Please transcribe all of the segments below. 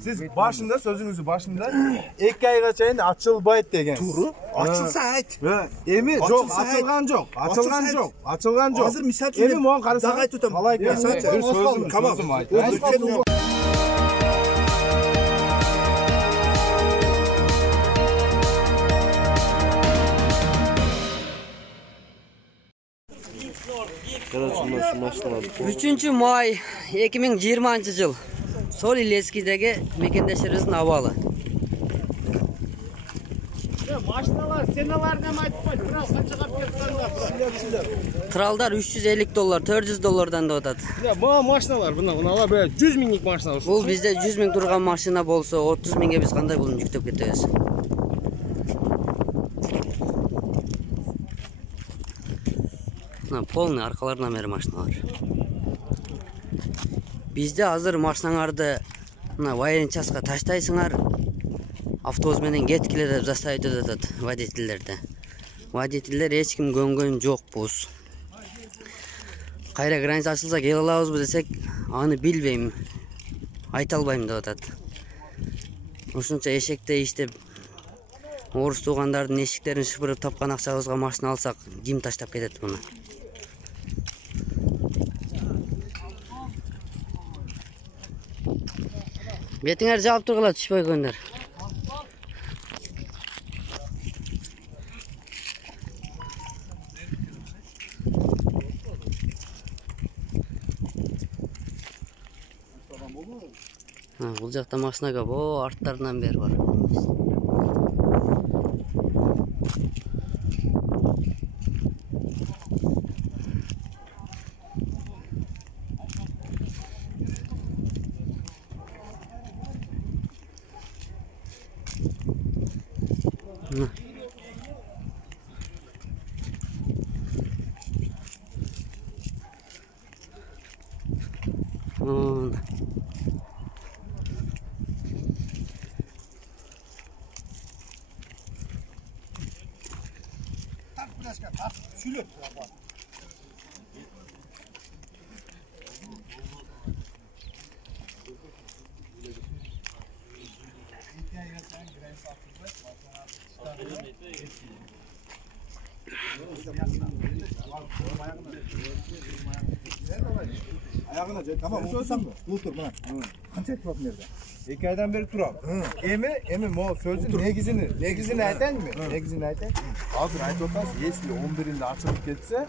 Siz başında sözünüzü başında 2 ayga çayın açılbayt degen. Turu. Açılsa ayt. Emi yok, açılgan yok. Açılgan yok. Açılgan yok. Hazır misal Emi moğan karısa. Daha tutam. Sözüm ayt. Üçüncü may 2020 yıl Sol İleski'deki mekendeşlerimizin havalı. Maşinalar, senalar ne aytpayt, biraz kaçaga ketkenler. Trallar 350 dolar, 400 dolardan da ötedi. Ya bu maşinalar bunlar böyle 100 minlik maşinalar. Bu bizde 100 min durgan maşina bolsa 30 minge biz kanday bunu yüktep ketebiz. Polni arkalarından beri maşinalar. Bizde hazır maşinalardı vayrin çaska taştaysınlar. Avtobus menen ketkile dep жасайт атат водительдерди. Водительдер эч ким көнгөн жокпуз. Кайра граница ачылса кел алабызбы десек, аны билбейм. Айта албайм деп атат. Ушунча эшекте иштеп орус туугандардын эшиктерин шыпырып тапкан акчабызга машина алсак, ким таштап кетет муну? Бетиңер жаап тургула түшпөй көңдөр. Бул жакта машина көп, арттарынан бери бар. Ayağına tamam olsan mı? Dur buna. Kança etip bakın nerede? 2 aydan beri turam. Emi mo sözün negizini aytan mı? Negizini aytan. Hazır ayt otas. Если 11'inde açılıp ketse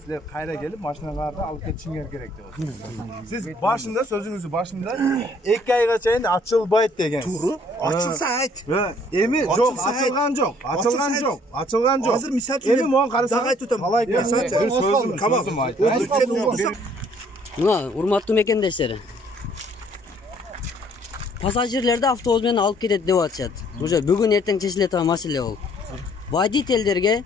sizler kayra gelip maşinalarda alıp ketişinger gerek diyor. Siz başında sözünüzü başında 2 ayga çayın açılbayt degen. Turu. Açılsa ayt. Emi yok, açılgan yok. Açılgan yok. Açılgan yok. Hazır misal Emi moğan karısa. Daha tutam. Sözüm ayt. Muna urmattуу мекендештери. Пассажирлерди автобус менен алып кетет деп атышат. Уже бүгүн эртең чечиле турган маселе бул. Водительдерге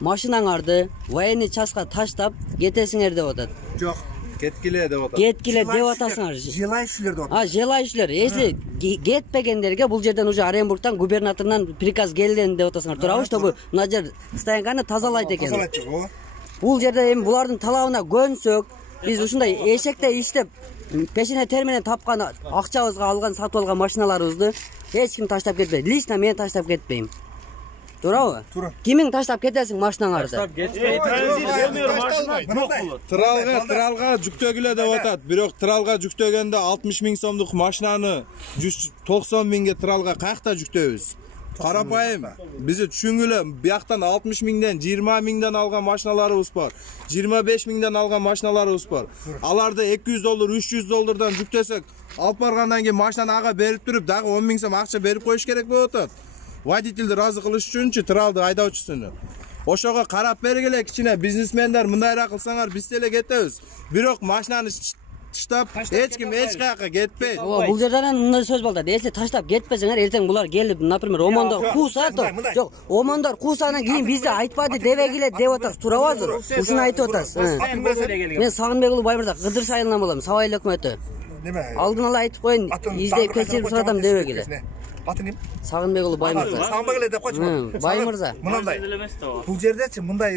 машинаңарды военный частка таштап кетесиңер деп атат. Жок, кеткиле деп атат. Кеткиле деп атасыңар. Желающийлер деп атат. Желающийлер. Если кетпегендерге бул жерден уже Оренбургтан губернаторунан приказ келген деп атасыңар. Туурабы, чтобы мына жер стоянканы тазалайт экен. Бул жерде эми булардын талабына көнсөк, biz ушундай эшекте иштеп пешине терменен тапкан акчабызга алган сатып алган машиналарыбызды эч ким таштап кетпейт. Лично мен таштап кетпейм. Туурабы? Туура. Кимиң таштап кетесиң машинаңарды? Таштап кетпей, транзит келмейр машина жок болот. Тралга жүктөгүлө деп атат. Бирок тралга жүктөгөндө 60 миң сомдук машинаны 190 миңге тралга каякта жүктөбүз? Карапайым, bizi түшүнгүлө, бияктан 60 миңден 20 миңден алган машиналарыбыз бар. 25 миңден алган машиналарыбыз бар. Аларды 200 доллар, 300 доллардан жүктөсөк, алып баргандан кийин машинаны ага берип туруп, дагы 10 миң сом акча берип коюш керек болуп атат. Водительди разы кылыш үчүнчү тралды айдоочусуну. Ошого карап бергиле кичине бизнесмендер мындайраак кылсаңар биз деле кетебиз. Бирок машинаны таштап эч ким эч каяка кетпейт. Бул жерден мындай сөз болду. Эсе таштап кетпесеңер, эртең булар келип, например, омондор кууса, жок, омондор куусадан кийин бизди айтпады дебегиле деп атасыз. Туурабы азыр? Ушуну айтып атасыз. Мен Сагынбек уулу Баймырза Кыдыр сайылынан болом, Сабай эл өкмөтү. Неме? Алдын ала айтып коюн, издеп кечирип суратам дебегиле. Аты ким? Сагынбек уулу Баймырза. Сагынбек эле деп койчу. Баймырза. Мындай. Бул жердечи мындай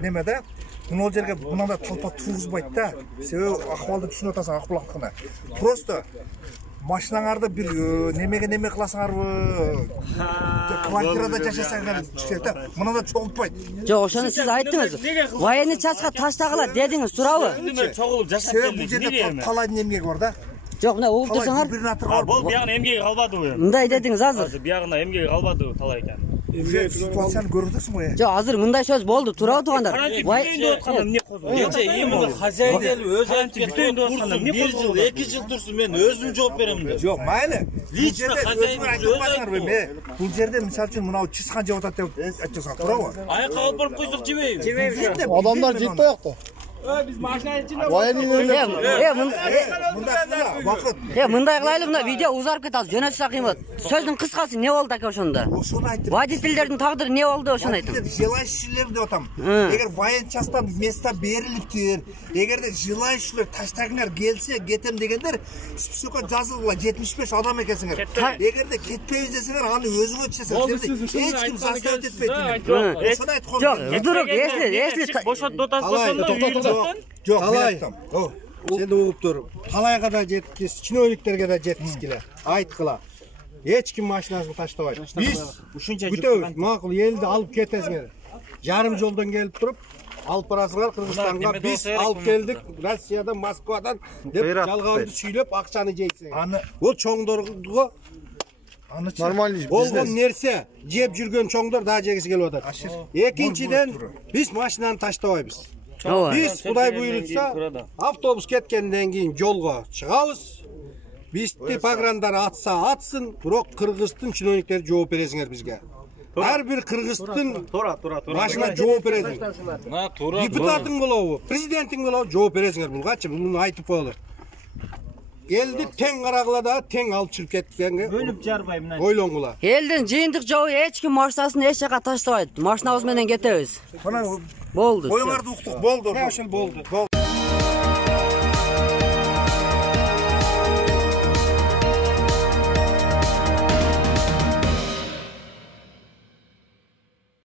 немеде Мына жерге мындай толпа тургузбайт да. Себеби акыбалды түшүнүп атасың акбулактыкына. Просто машинаңарды бир неме кыласыңарбы? Квартирада жашасаңар түшөт. Мынада чогултпайт. Жок, ошону сиз айттыңыз. Военный частка таштагыла дедиңиз, туурабы? Чогулуп жашап Себеби бул жерде талайдын эмгеги бар да. Жок, мына угуп турсаңар. Бул биягына эмгеги калбады бу. Мындай дедиңиз азыр. Биягына эмгеги калбады талай экен. Ситуацияны көрүп атасың го. Жок, азыр мындай сөз болду, туурабы туугандар? Эмне козу? Эми хозяин делип өз антип турсун, 1 жыл, 2 жыл турсун, мен өзүм жооп берем да. Жок, майли. Лично хозяин Бул жерде мисалы үчүн мынау чыскан жеп атат деп айтсаң туурабы? Айакка алып барып койсок жебейбиз. Адамдар жетти аякта. Мындай кылайлы, мына видео узарып кетат, жөнөтсөк кыйын болот. Сөздүн кыскасы не болду аке ошондо? Ошону айтып. Водительдердин тагдыры не болду ошону айтыңыз. Желающийлер деп атам. Эгер военчастан место берилиптир, эгерде желающийлер таштагыңар келсе, кетем дегендер списокко жазылгыла 75 адам экенсиңер. Эгерде кетпейбиз десеңер, аны өзүңөр чечесиңер. Эч ким заставить этпейт. Ошону айткан. Жок, Ыдырок, эсли Бошот дотасы Жок, айтам. Сен угуп тур. Талайга да жеткиз, чиновниктерге да жеткизгиле. Айткыла. Эч ким машинасын таштабайт. Биз бүтөбүз, макул элди алып кетесиңер. Жарым жолдон келип туруп, алып барасыңар Кыргызстанга. Биз алып келдик Россиядан, Москвадан деп жалганды сүйлөп акчаны жейсиңер. Бул чоңдорго Нормальный бизнес. болгон нерсе, жеп жүргөн чоңдор да жегиси келип атат. Экинчиден биз машинаны таштабайбыз. Биз Кудай буйрутса, автобус кеткенден кийин жолго чыгабыз. Бизди пограндар атса атсын, бирок Кыргыздын чиновниктери жооп бересиңер бизге. Ар бир Кыргыздын машина жооп бересиңер. Депутаттың болобу, президенттин болобу жооп бересиңер булгачы, муну айтып коелу. Элди тең карагыла да тең алып чыгып кеткенге Бөлүп жарбай мына. ойлоңгула. Элдин жыйынтык жобу эч ким машинасын эч жака таштабайт. Машинабыз менен кетебиз. Мына Болду. оюңарды уктук болду. Ошол болду.